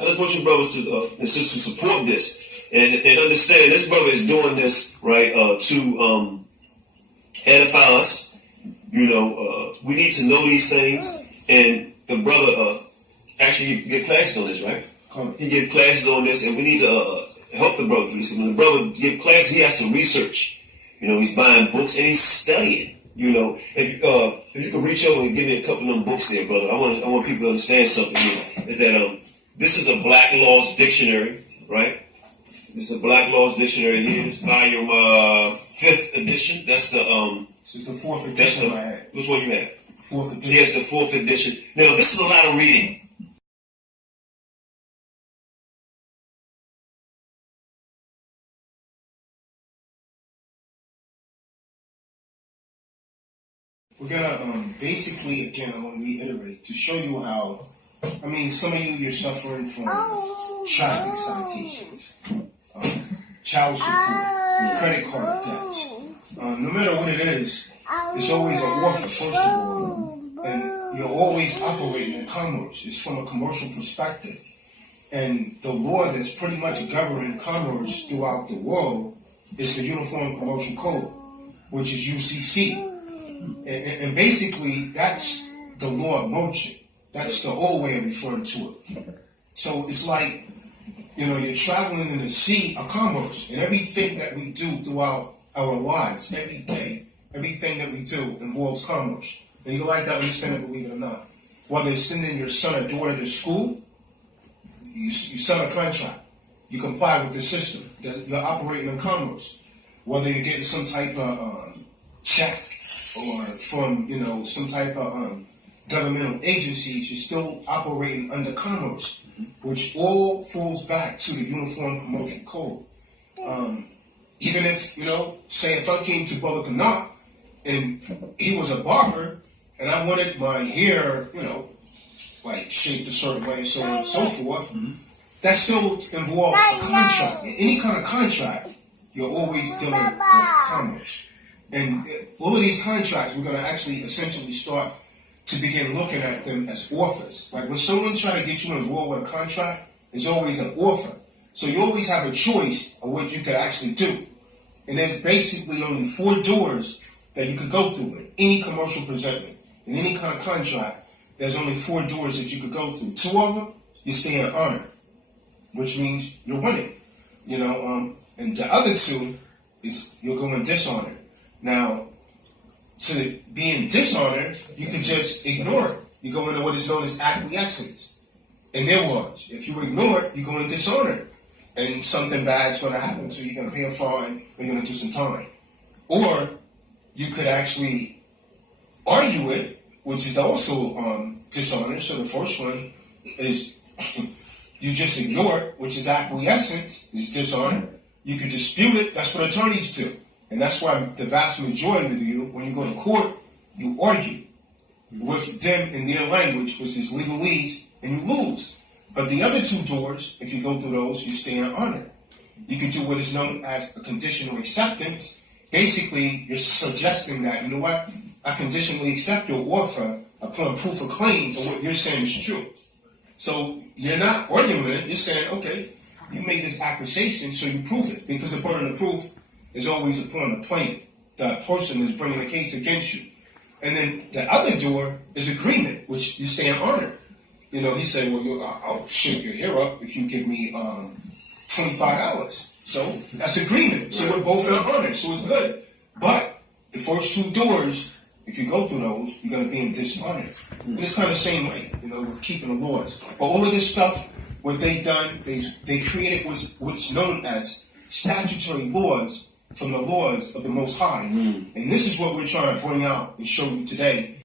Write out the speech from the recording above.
I just want you brothers to and sisters to support this and understand this brother is doing this right to edify us. We need to know these things, and the brother actually get classes on this, right? He get classes on this, and we need to help the brother through this. When the brother give classes, he has to research. He's buying books and he's studying. If you could reach over and give me a couple of them books there, brother. I want people to understand something here. Is that this is a Black Laws Dictionary, right? This is a Black Laws Dictionary here. This volume 5th edition. That's the This is the 4th edition I had. Which one you had? 4th edition. Yes, the 4th edition. Now this is a lot of reading. We're gonna basically, again, I want to reiterate to show you how. Some of you're suffering from traffic citations, child support, credit card debts. No matter what it is, it's always an offer, first of all, and you're always operating in commerce. It's from a commercial perspective, and the law that's pretty much governing commerce throughout the world is the Uniform Commercial Code, which is UCC. And basically, that's the law of motion. That's the old way of referring to it. So it's like, you're traveling in the sea of commerce, and everything that we do throughout our lives, every day, everything that we do involves commerce. And you like that, understand it, believe it or not. Whether it's sending your son or daughter to school, you sign a contract. You comply with the system. You're operating in commerce. Whether you're getting some type of check, or from, some type of governmental agencies, you're still operating under commerce, which all falls back to the Uniform Commercial Code. Even if, say if I came to Brother Canuck and he was a barber and I wanted my hair, like shaped a certain way, so on and so forth, that still involves a contract. In any kind of contract, you're always dealing with commerce. And all of these contracts, we're going to actually essentially start to begin looking at them as offers. Like when someone tries to get you involved with a contract, it's always an offer. So you always have a choice of what you could actually do. And there's basically only 4 doors that you could go through in any commercial presentment. In any kind of contract, there's only 4 doors that you could go through. 2 of them, you stay in honor, which means you're winning. And the other 2 is you'll go in dishonor. Now, to be in dishonor, you can just ignore it. You go into what is known as acquiescence. And there was. If you ignore it, you go in dishonor. And something bad's going to happen to you. You're going to pay a fine, or you're going to do some time. Or you could actually argue it, which is also dishonor. So the first one is you just ignore it, which is acquiescence, is dishonor. You could dispute it. That's what attorneys do. And that's why the vast majority of you, when you go to court, you argue with them in their language, which is legalese, and you lose. But the other 2 doors, if you go through those, you stay in honor. You can do what is known as a conditional acceptance. Basically, you're suggesting that, you know what, I conditionally accept your offer upon proof of claim of what you're saying is true. So you're not arguing it, you're saying, okay, you made this accusation, so you prove it. Because the burden of proof is always upon the plaintiff, the person is bringing a case against you. And then the other door is agreement, which you stay in honor. He said, well, I'll shape your hair up if you give me $25. So that's agreement. So we're both in honor, so it's good. But the first 2 doors, if you go through those, you're going to be in dishonor. And it's kind of the same way, with keeping the laws. But all of this stuff, what they done, they created what's known as statutory laws from the laws of the Most High. And this is what we're trying to bring out and show you today